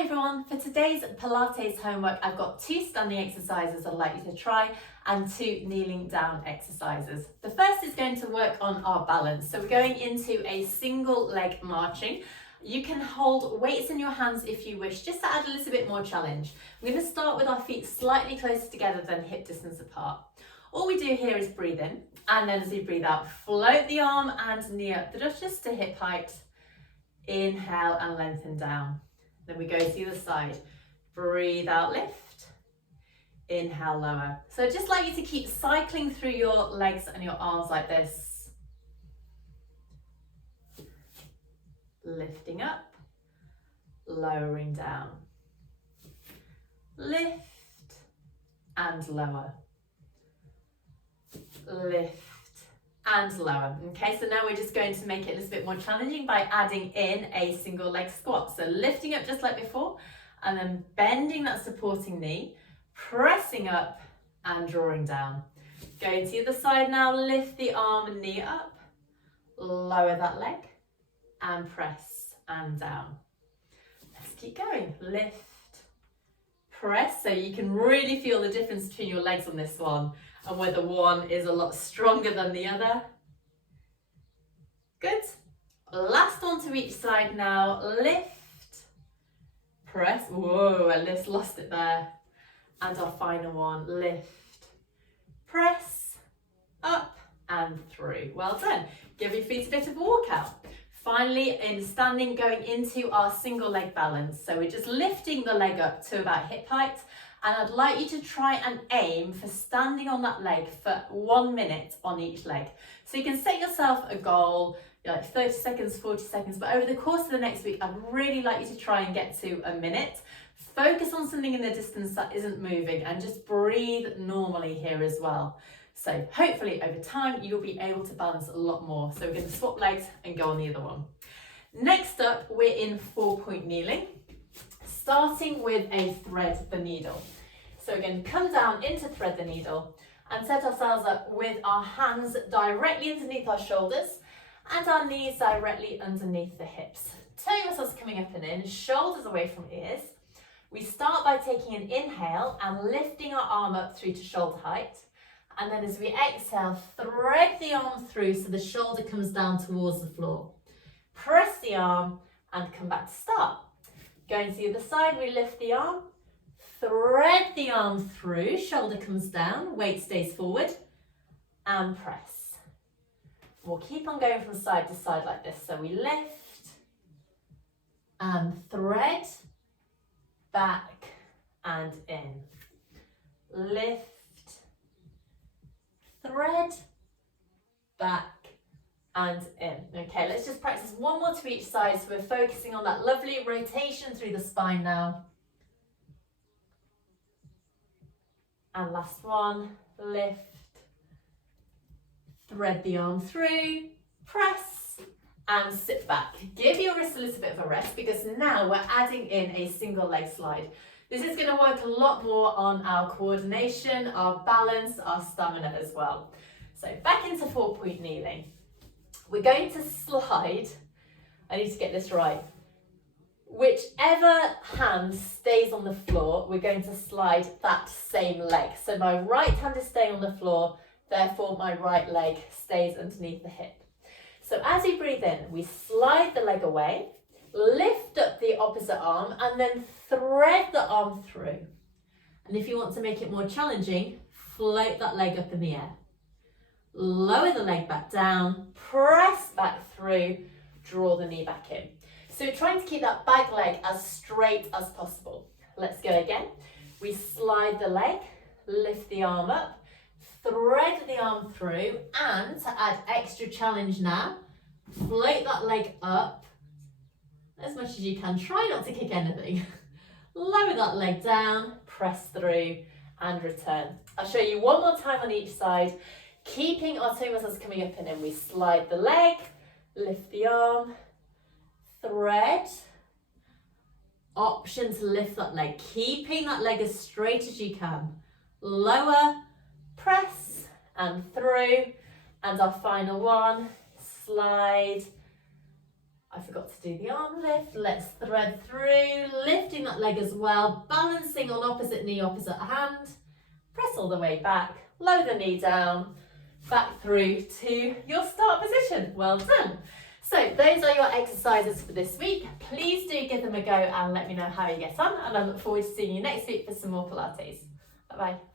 Hi everyone, for today's Pilates homework I've got 2 standing exercises I'd like you to try and 2 kneeling down exercises. The first is going to work on our balance, so we're going into a single leg marching. You can hold weights in your hands if you wish, just to add a little bit more challenge. We're going to start with our feet slightly closer together than hip distance apart. All we do here is breathe in, and then as we breathe out, float the arm and knee up just to hip height. Inhale and lengthen down. Then we go to the other side. Breathe out, lift. Inhale, lower. So I'd just like you to keep cycling through your legs and your arms like this. Lifting up, lowering down. Lift and lower. Lift and lower. Okay, so now we're just going to make it a little bit more challenging by adding in a single leg squat. So lifting up just like before, and then bending that supporting knee, pressing up and drawing down. Going to the other side now, lift the arm and knee up, lower that leg, and press and down. Let's keep going. Lift, press, so you can really feel the difference between your legs on this one, and whether one is a lot stronger than the other. Good. Last one to each side now. Lift, press. Whoa, I just lost it there. And our final one. Lift, press, up and through. Well done. Give your feet a bit of a walkout. Finally, in standing, going into our single leg balance. So we're just lifting the leg up to about hip height. And I'd like you to try and aim for standing on that leg for 1 minute on each leg. So you can set yourself a goal, like 30 seconds, 40 seconds, but over the course of the next week, I'd really like you to try and get to a minute. Focus on something in the distance that isn't moving and just breathe normally here as well. So hopefully over time, you'll be able to balance a lot more. So we're going to swap legs and go on the other one. Next up, we're in 4-point kneeling. Starting with a thread the needle. So we're going to come down into thread the needle and set ourselves up with our hands directly underneath our shoulders and our knees directly underneath the hips. Toe muscles coming up and in, shoulders away from ears. We start by taking an inhale and lifting our arm up through to shoulder height. And then as we exhale, thread the arm through so the shoulder comes down towards the floor. Press the arm and come back to start. Going to the other side, we lift the arm, thread the arm through, shoulder comes down, weight stays forward, and press. We'll keep on going from side to side like this. So we lift and thread, back and in. Lift, thread, back and in. Okay, let's just practice one more to each side, so we're focusing on that lovely rotation through the spine now. And last one, lift, thread the arm through, press and sit back. Give your wrist a little bit of a rest because now we're adding in a single leg slide. This is going to work a lot more on our coordination, our balance, our stamina as well. So back into 4-point kneeling. We're going to slide, I need to get this right, whichever hand stays on the floor, we're going to slide that same leg. So my right hand is staying on the floor, therefore my right leg stays underneath the hip. So as we breathe in, we slide the leg away, lift up the opposite arm and then thread the arm through. And if you want to make it more challenging, float that leg up in the air. Lower the leg back down, press back through, draw the knee back in. So trying to keep that back leg as straight as possible. Let's go again. We slide the leg, lift the arm up, thread the arm through, and to add extra challenge now, float that leg up as much as you can. Try not to kick anything. Lower that leg down, press through, and return. I'll show you one more time on each side. Keeping our toe muscles coming up and in, we slide the leg, lift the arm, thread, option to lift that leg, keeping that leg as straight as you can, lower, press and through, and our final one, slide I forgot to do the arm lift. Let's thread through, lifting that leg as well, balancing on opposite knee, opposite hand. Press all the way back, lower the knee down, back through to your start position. Well done. So those are your exercises for this week. Please do give them a go and let me know how you get on. And I look forward to seeing you next week for some more Pilates. Bye-bye.